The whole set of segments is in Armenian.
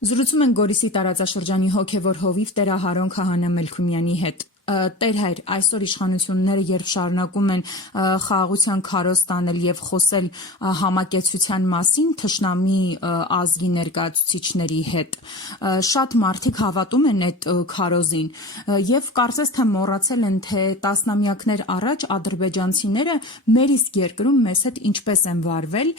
Զրուցում են Գորիսի տարածաշրջանի հոգևոր հովիվ Տեր Ահարոն Քահանա Մելքումյանի հետ։ Տեր հայր, այսօր իշխանությունները երբ շարունակում են խաղաղության քարոզ տանել եւ խոսել համակեցության մասին թշնամի ազգի ներկայացուցիչների հետ, շատ մարդիկ հավատում են այդ քարոզին եւ կարծես թե մոռացել են, թե տասնամյակներ առաջ ադրբեջանցիները մեր իսկ երկրում մեզ հետ ինչպես են վարվել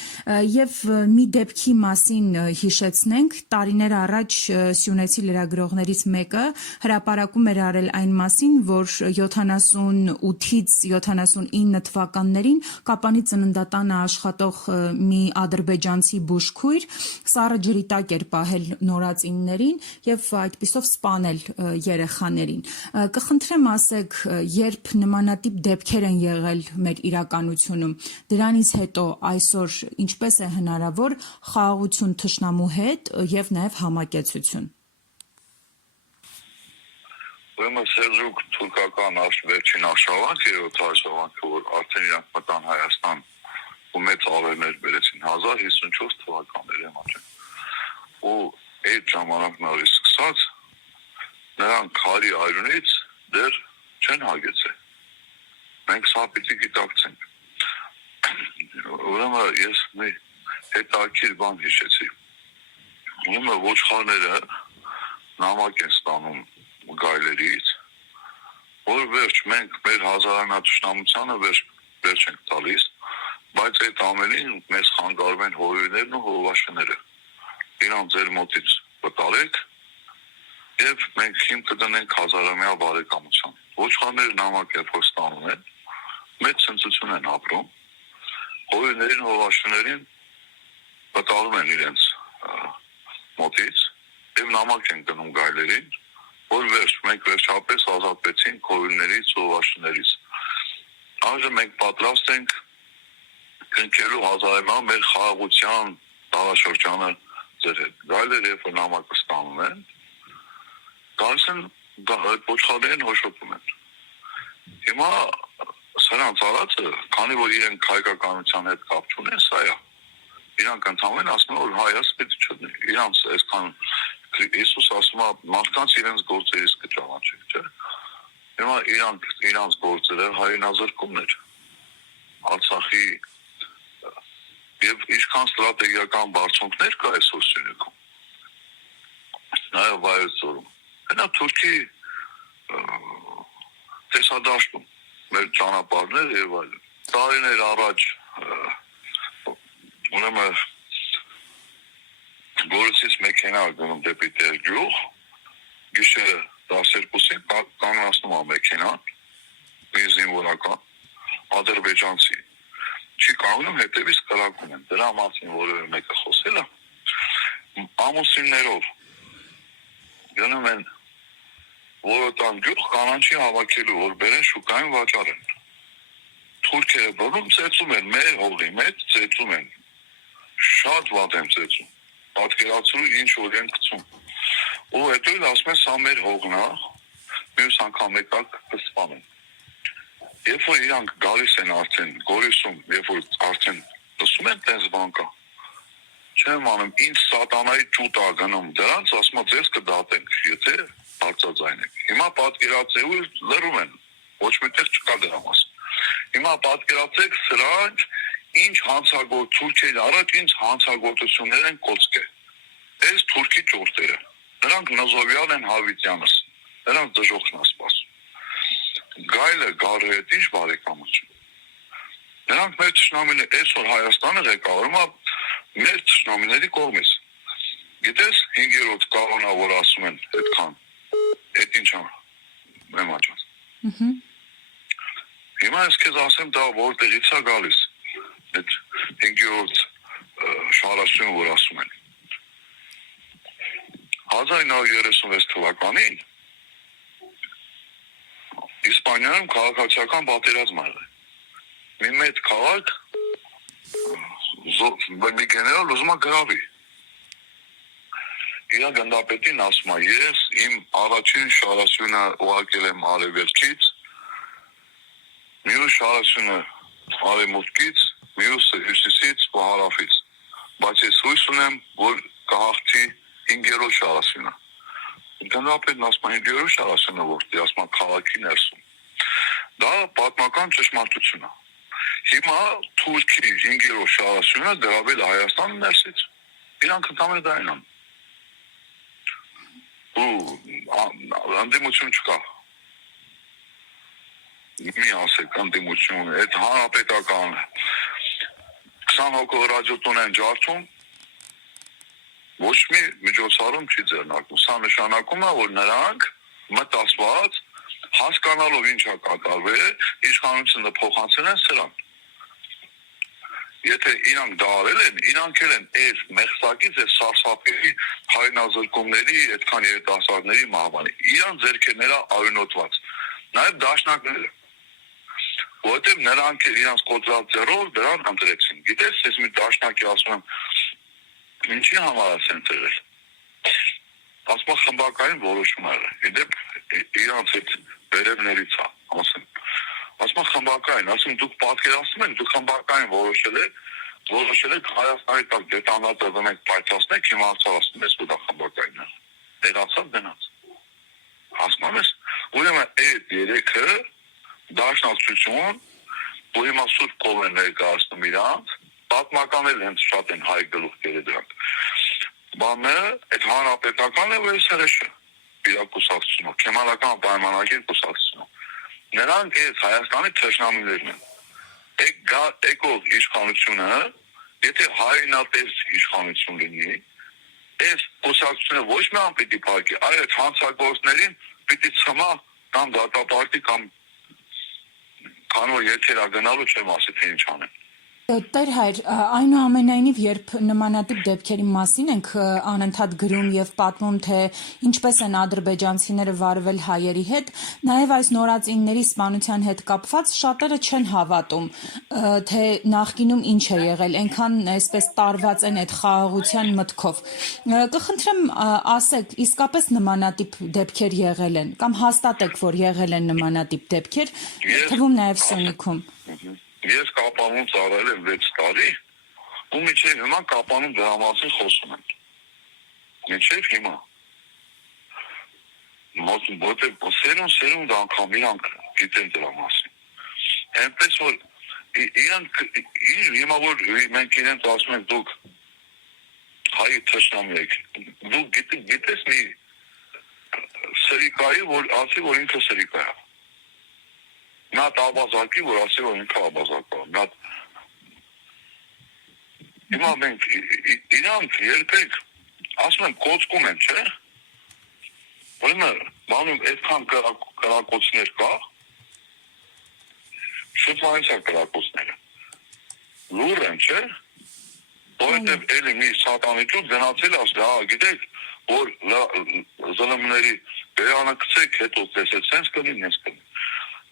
եւ մի դեպքի մասին հիշեցնենք, տարիներ առաջ սյունեցի լրագրողներից մեկը հրապարակում էր արել այն մասին, որ 78-ից 79 թվականներին Կապանի ծննդատանը աշխատող մի ադրբեջանցի բուժքույր սառը ջրի տակ էր պահել նորածիններին եւ այդպիսով սպանել երեխաներին։ Կխնդրեմ ասեք, երբ նմանատիպ դեպքեր են եղել մեր իրականությունում, դրանից հետո այսօր ինչպես է հնարավոր խաղաղություն թշնամու հետ եւ նաեւ համակեցություն։ Ուրեմն Սերժուկ թուրքական վերջին արշավանքը, երրորդ արշավանքը, որ արդեն իրանք մտան Հայաստան ու մեծ ավերներ բերեցին 1054 թվականներ եմ աճեն։ Ու այդ ժամանակ նորից սկսած նրանք քարի այրունից դեռ չեն հագեցել։ Մենք սա պիտի գիտակցենք։ Ուրեմն ես մի հետաքրքիր բան հիշեցի։ Ուրեմն ոչխարները նամակ են ստանում գայլերից, որ վերջ մենք մեր հազարանատշնամությանը վերջ ենք տալիս, բայց այդ ամենին մեզ խանգարում են հովիվներն ու հովվաշները։ Իրանք ձեր մոտից վտարեք եւ մենք հիմք կդնենք հազարամյա բարեկամության։ Ոչխարները նամակ երբ որ ստանում են, մեծ ցնծություն են ապրում, հովիվներին, հովվաշներին վտարում են իրենց մոտից եւ նամակ են գնում գայլերին, որ մենք վերջապես ազատվեցինք հովիվներից ու հովվաշներից։ Այժմ մենք պատրաստ ենք կնքելու հազարամյա մեր խաղաղության տարաշրջանը ձեր հետ։ Գայլերը երբ որ նամակը ստանում են, գալիս են ոչխարներին հոշոտում են։ Հիմա սրանց արածը, քանի որ իրենք հայկականության հետ կապ չունեն, սա է։ Իրանք ընդհանրեն ասում են, որ հայաց պետք չդնի։ Իրանք այսքան Հիսուս ասում է, մարդկանց իրենց գործերից կճանաչեք, չէ՞։ Հիմա իրանց գործերը հայրենազրկումներ, Արցախի եւ ինչքան ստրատեգիական բարձունքներ կա այսօր Սյունիքում, նաեւ Վայոց ձորում։ Հենա Թուրքի տեսադաշտում մեր ճանապարհներ եւ այլն։ Տարիներ առաջ ուրեմն Գորիսից մեքենա գնում դեպի Տերգյուղ, գիշերը 12-ին կանոնացնում է մեքենան, մի զինվորական, ադրբեջանցի, չի կանգնում, հետևից կրակում են, դրա մասին որևէ մեկը խոսել է, ամուսիններով գնում են որոտան գյուղ կանանչի հավաքելու, որ բերեն շուկային վաճառեն։ Թուրքերը բռնում ծեծում են, մեր հողի մեջ ծեծում են, շատ վատ են ծեծում, պատկերացրու ինչ որ են գցում։ Ու հետո ասում են սա մեր հողն է, մյուս անգամ եկակ կսպանեն։ Երբ որ իրանք գալիս են արդեն Գորիսում, երբ որ արդեն լսում են տես բան կա, չեմ անում, ինչ սատանայի ճուտ ա գնում դրանց, ասում է ձեզ կդատենք, եթե բարձրաձայնեք։ Հիմա պատկերացրու լռում են, ոչ միտեղ չկա դրա մասին։ Հիմա պատկերացրեք սրանք ինչ հանցագործ Թուրքիայի առաջ ինչ հանցագործություններ են կոծկել։ Այս Թուրքի ճորտերը, նրանք Նազովյան են Հավիտյանս, նրանք դժոխքն է սպասում։ Գայլը գարը հետ ինչ բարեկամություն։ Նրանք մեր թշնամիները այսօր Հայաստանը ղեկավարում է մեր թշնամիների կողմից։ Գիտես 5-րդ կանոնը որ ասում են այդքան, այդ ինչ է, մեմ աջած։ Հիմա ես քեզ ասեմ դա որտեղից է գալիս։ Այդ 5-րդ շարասյուն որ ասում են 1936 թվականին Իսպանիայում քաղաքացիական պատերազմ եղավ։ Մի մեծ քաղաք մի գեներալ ուզում է գրավի։ Իր գնդապետին ասում է ես իմ առաջին շարասյունը ուղարկել եմ արևելքից, մյուս շարասյունը արևմուտքից, մյուսը հյուսիսից ու հարավից, բայց ես հույս ունեմ, որ կհաղթի 5-րդ շարասյունը։ Գնահատեն ասում 5-րդ շարասյունը, որտեղ ասում քաղաքի ներսում։ Դա պատմական ճշմարտություն է։ Հիմա Թուրքի 5-րդ շարասյունը գրավել Հայաստանը ներսից։ Իրանք ընդամենը դա են անում։ Ու անդիմություն չկա։ Մի ասեք անդիմություն, այդ հանրապետական 20 հոգով ռադիոտուն են ջարդում, ոչ մի միջոցառում չի ձեռնարկում։ Սա նշանակում է, որ նրանք մտածված հասկանալով ինչ է կատարվել, իշխանությունը փոխանցել են սրան։ Եթե իրանք դա արել են, իրանք են այս մեղսակից, այս սարսափելի հայնազրկումների, այդքան երիտասարդների մահվանի։ Իրանք ձեռքերները արյունոտված։ Նաև դաշնակները։ Որտեղ նրանք իրանք կոտրած ձեռով դրան ընտրեցին։ Գիտես, ես մի դաշնակի ասում եմ, ինչի համար է ընտրել։ Ասում խմբակային որոշումներ։ Իդեպ իրանք այդ վերևներից է, ասում։ Ասում խմբակային, ասում դուք պատկերացնում եք, դուք խմբակային որոշել եք Հայաստանի տակ դետոնատոր դնեք պայթացնեք, հիմա ասում ես, որ դա խմբակային է։ Ներացավ դնաց։ Ասում ես, ուրեմն այդ երեքը դաշնակցություն, որ հիմա սուրբ կով են ներկայացնում իրանք, պատմական էլ հենց շատ են հայ գլուխները դրանք։ Բանը այդ հանրապետական է, որ ես հրեշը իրակ կուսակցությունով, քեմալական պայմանագիր կուսակցությունով։ Նրանք այս Հայաստանի թշնամիներն են։ Եկող իշխանությունը, եթե հայրենատես իշխանություն լինի, այս կուսակցությունը ոչ միայն պիտի փակի, այլ այդ հանցագործներին պիտի ցմա կամ դատապարտի կամ քանոր եթերա գնալու չեմ ասի թե ինչ անեն։ Տեր հայր, այնուամենայնիվ, երբ նմանատիպ դեպքերի մասին ենք անընդհատ գրում եւ պատմում, թե ինչպես են ադրբեջանցիները վարվել հայերի հետ, նաեւ այս նորածինների սպանության հետ կապված շատերը չեն հավատում, թե նախկինում ինչ է եղել, այնքան այսպես տարված են այդ խաղաղության մտքով։ Կխնդրեմ ասեք, իսկապես նմանատիպ դեպքեր եղել են կամ հաստատեք, որ եղել են նմանատիպ դեպքեր, թվում նաեւ Սյունիքում։ Ես կապանում ծառայել եմ 6 տարի, ու մինչև հիմա կապանում դրա մասին խոսում եմ։ Մինչև հիմա։ Որտեղ սերունդ անգամ իրանք գիտեն դրա մասին։ Այնպես որ իրանք հիմա որ մենք իրենց ասում ենք դուք հայ թշնամի եք, դուք գիտես մի սրիկայի, որ ասի, որ ինքը սրիկա է։ Նա տաբազակի, որ ասի, որ ինքը աբազակա։ Հիմա մենք իրանք երբեք, ասում են, կոծկում են, չէ՞։ Ուրեմն, բանում այդքան կրակոցներ կա, շուտվանից է կրակոցները։ Լուր են, չէ՞։ Որովհետև էլի մի սատանիճուց գնացել ասել, գիտեք, որ զլմների բերանը կցեք, հետո տեսեք, սենց կլին, նենց կլին։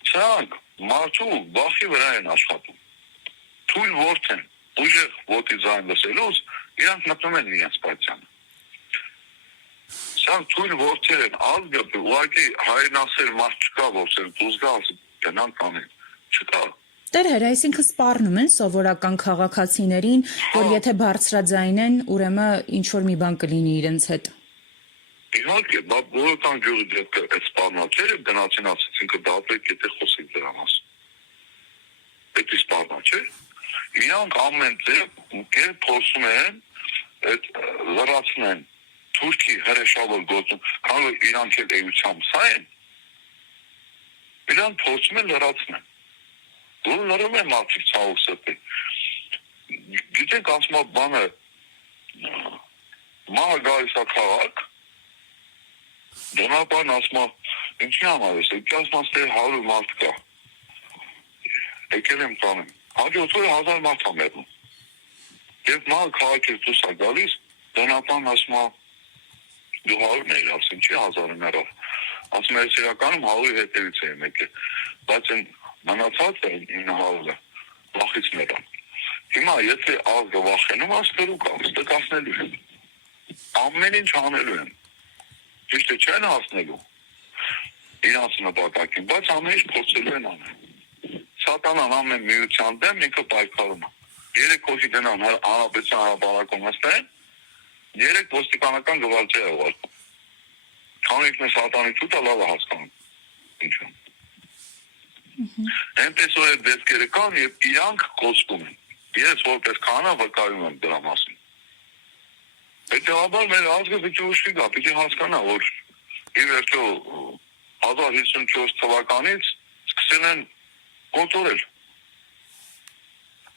Սրանք մարդու վախի վրա են աշխատում։ Թույլ ворդ են, ուժեղ ոտի ձայն լսելուց, իրանք մտնում են իրենց պայծյանը։ Սրանք թույլ որդեր են, ազգը, ուղղակի հայրենասեր մարդ չկա, որ սեն դուզգալ գնան կանեն, չկա։ Տեր հեր, այսինքն սպառնում են սովորական քաղաքացիներին, որ եթե բարձրաձայն են, ուրեմն ինչ-որ մի բան կլինի իրենց հետ։ Իհարկե, բոլորական գյուղի դեպքը այդ սպառնաչերը գնացին ասեցին կդատվեք, եթե խոսեք դրա մասին։ Պետք է սպառնա, չէ՞։ Իրանք ամեն ձև փորձում են այդ լրացնեն Թուրքի հրեշավոր գործում, քանի որ իրանք էլ էությամբ սա են, իրանք փորձում են լրացնել։ Որ լրում են մարդիկ ցավոք սրտի։ Գիտեք, ասում եմ բանը մահը գալիս է քաղաք, դոնապան ասում եմ, ինչի համար ես, եկի ասում եմ, 100 մարդ կա։ Եկել եմ տանեմ, հաջորդ օրը 1000 մարդ է մեռնում։ Երբ մահը քաղաքից դուրս է գալիս, դոնապան ասում եմ, դու 100 ներ, ասում չի 1000 մեռավ։ Ասում եմ, իրականում 100-ի հետևից է եկել, բայց այն մնացած է 900-ը, վախից մեռան։ Հիմա եթե ազգը վախենում, ասկրու կա, ստկացնելու են։ Ամեն ինչ անելու են։ Ճիշտ է չեն հասնելու իրանց նպատակին, բայց ամեն ինչ փորձելու են անել։ Սատանան ամեն միության դեմ ինքը պայքարում է։ 3 հոգի գնան հանրապետության հրապարակում հստեն, երեք ոստիկանական գվարդիա է ուղարկում։ Քանի ինքնես հատանի ցույցը լավ է հասկանում։ Ինչու՞։ Այնպես որ այդ դեպքերը կան եւ իրանք կոչվում են։ Ես որպես քահանա վկայում եմ դրա մասին։ Հետևաբար մեր ազգը պիտի ուշքի գա, պիտի հասկանա, որ ի վերջո 1054 թվականից սկսել են կոտորել։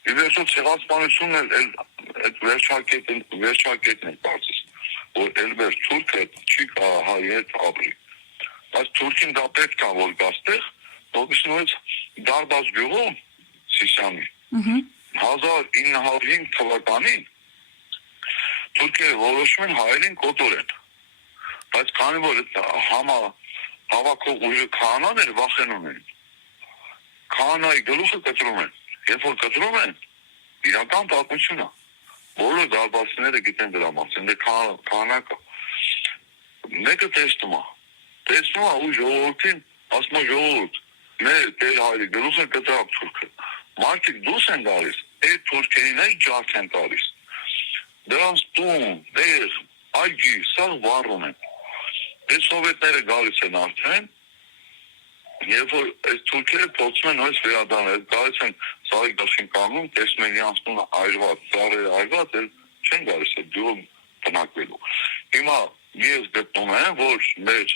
Ի վերջո ցեղասպանությունն էլ այդ վերջակետն է բարձր, որ Էլբեր թուրքը չի կարող հայ հետ ապրի։ Բայց թուրքին դա պետք է որ գաստեղ, որպես նույնց դարբազ գյուղում Սիսիանի 1905 թվականին թուրքերը որոշում են հայերին կոտորեն։ Բայց քանի որ հավաքող ուժը քահանաներ վախենում են։ Քահանայի գլուխը կտրում են։ Երբ որ կտրում են, իրական պատմություն է։ Բոլոր դարբասները գիտեն դրա մասին, դե քահանա կա։ Մեկը տեսնում է ու ժողովրդին ասում է ժողովուրդ, մեր տեր հայրի գլուխը կտրավ թուրքը։ Մարդիկ դուրս են գալիս, այդ թուրքերին էլ ջարդ են տալիս։ Դրանց տուն, տեղ, այգի, սա վառում են։ Այս սովետները գալիս են արդեն, երբ որ այս թուրքերը փորձում են նույնիսկ վերադառնալ, գալիս են սարի գլխին կանգնում, տեսնում են իրանց տունը այրված, ծառերը այրված, էլ չեն գալիս այդ գյուղում բնակվելու։ Հիմա ես գտնում եմ, որ մեր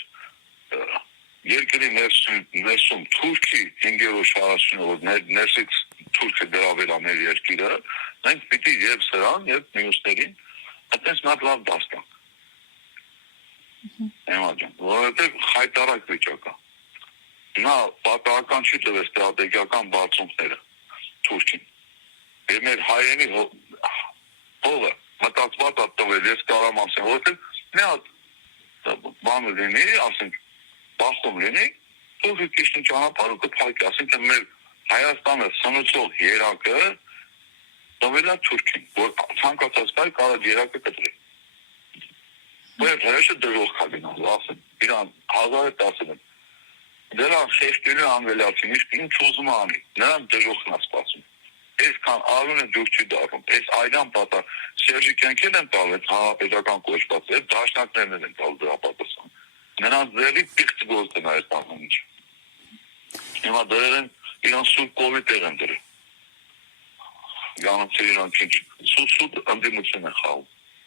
երկրի ներսում Թուրքի 5-րդ շարաշինը, որ ներսից Թուրքը գրավել է մեր երկիրը, մենք պիտի եւ սրան, եւ մյուսներին այդպես մի լավ դաս տանք։ Որովհետեւ խայտարակ վիճակ է։ Նա պատահական չի տվել ստրատեգիական բացումները Թուրքին։ Եվ մեր հայերենի հողը մտածված է տվել, ես կարող եմ ասեմ, որովհետեւ մի հատ բան լինի, ասենք բախում լինի, թուրքը քիչ ճանապարհը կփակի, ասենք մեր Հայաստանը սնուցող երակը տվել է Թուրքին, որ ցանկացած բայ կարող երակը կտրի։ Որ հրաշը դժոխք է գնալ, ասեմ, իրան 1010 են։ Դրան շեշտելու անգլիացին ինչ ուզում անի, նրան դժոխքն է սպասում։ Այսքան արունը դուք չի դառնում, այս այլան պատա Սերժիկյանքին են տալ այդ հանրապետական կոչված, այդ դաշնակներն են տալ դրա պատասխան։ Նրանց ձերի պիղծ գործն է այդ ամեն ինչ։ Հիմա դրել են իրան սուտ կովի տեղ են դրել։ Գանացել իրանք ինչ սուտ ընդդիմություն են խաղում։